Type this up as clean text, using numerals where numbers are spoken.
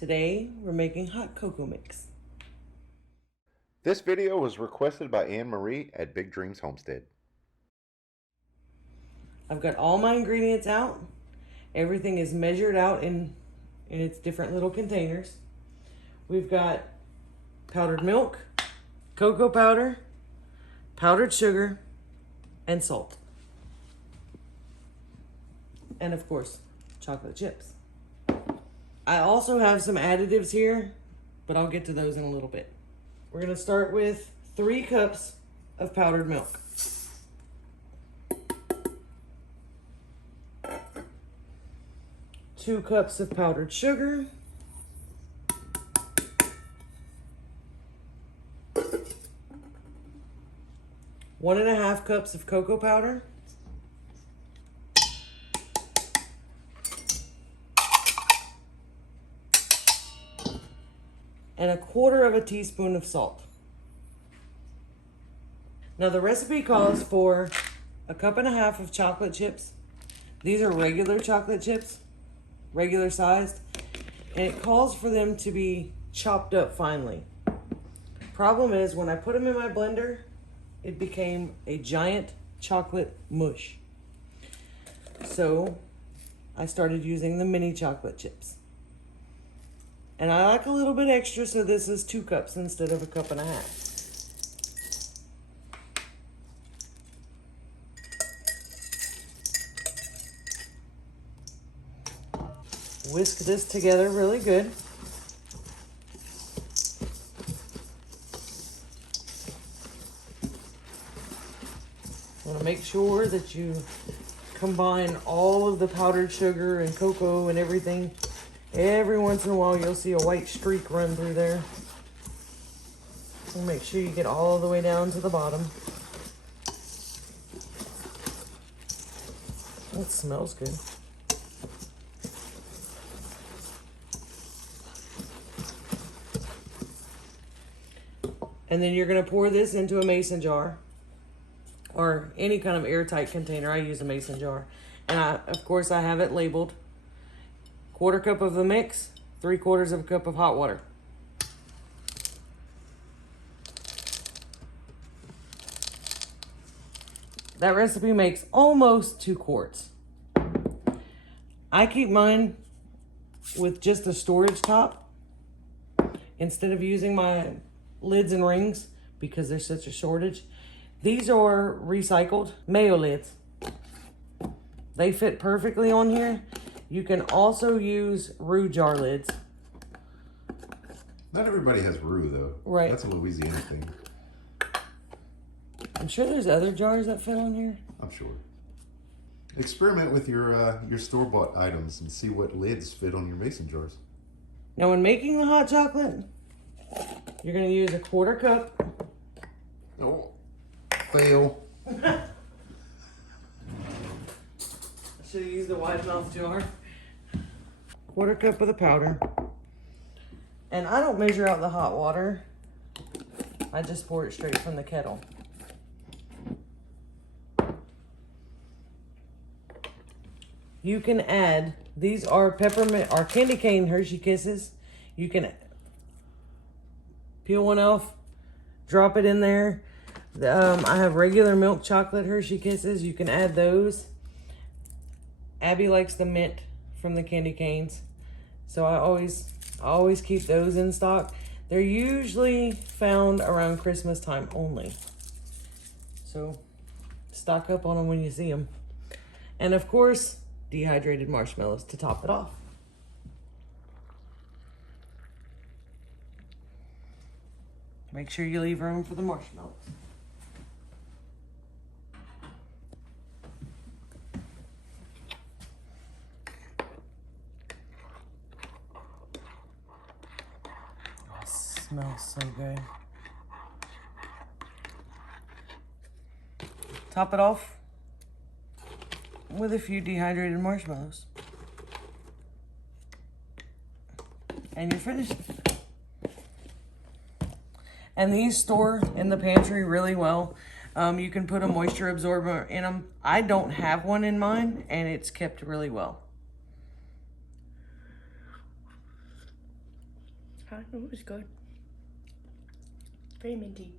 Today we're making hot cocoa mix. This video was requested by Anne Marie at Big Dreams Homestead. I've got all my ingredients out. Everything is measured out in its different little containers. We've got powdered milk, cocoa powder, powdered sugar, and salt. And of course, chocolate chips. I also have some additives here, but I'll get to those in a little bit. We're gonna start with 3 cups of powdered milk. 2 cups of powdered sugar. 1.5 cups of cocoa powder. And 1/4 teaspoon of salt. Now the recipe calls for 1.5 cups of chocolate chips. These are regular chocolate chips, regular sized, and it calls for them to be chopped up finely. Problem is, when I put them in my blender, it became a giant chocolate mush. So I started using the mini chocolate chips. And I like a little bit extra, so this is 2 cups instead of 1.5 cups. Whisk this together really good. Want to make sure that you combine all of the powdered sugar and cocoa and everything. Every once in a while, you'll see a white streak run through there. And make sure you get all the way down to the bottom. That smells good. And then you're going to pour this into a mason jar or any kind of airtight container. I use a mason jar. And of course, I have it labeled. 1/4 cup of the mix, 3/4 cup of hot water. That recipe makes almost 2 quarts. I keep mine with just a storage top instead of using my lids and rings because there's such a shortage. These are recycled mayo lids. They fit perfectly on here. You can also use roux jar lids. Not everybody has roux though. Right. That's a Louisiana thing. I'm sure there's other jars that fit on here. I'm sure. Experiment with your store-bought items and see what lids fit on your mason jars. Now when making the hot chocolate, you're gonna use 1/4 cup. Oh, fail. I should have used a wide mouth jar. 1/4 cup of the powder. And I don't measure out the hot water. I just pour it straight from the kettle. You can add, these are peppermint or candy cane Hershey Kisses. You can peel one off, drop it in there. I have regular milk chocolate Hershey Kisses. You can add those. Abby likes the mint from the candy canes, so I always keep those in stock. They're usually found around Christmas time only, so stock up on them when you see them. And of course, dehydrated marshmallows to top it off. Make sure you leave room for the marshmallows. Smells so good. Top it off with a few dehydrated marshmallows. And you're finished. And these store in the pantry really well. You can put a moisture absorber in them. I don't have one in mine, and it's kept really well. Huh? It was good. Very minty.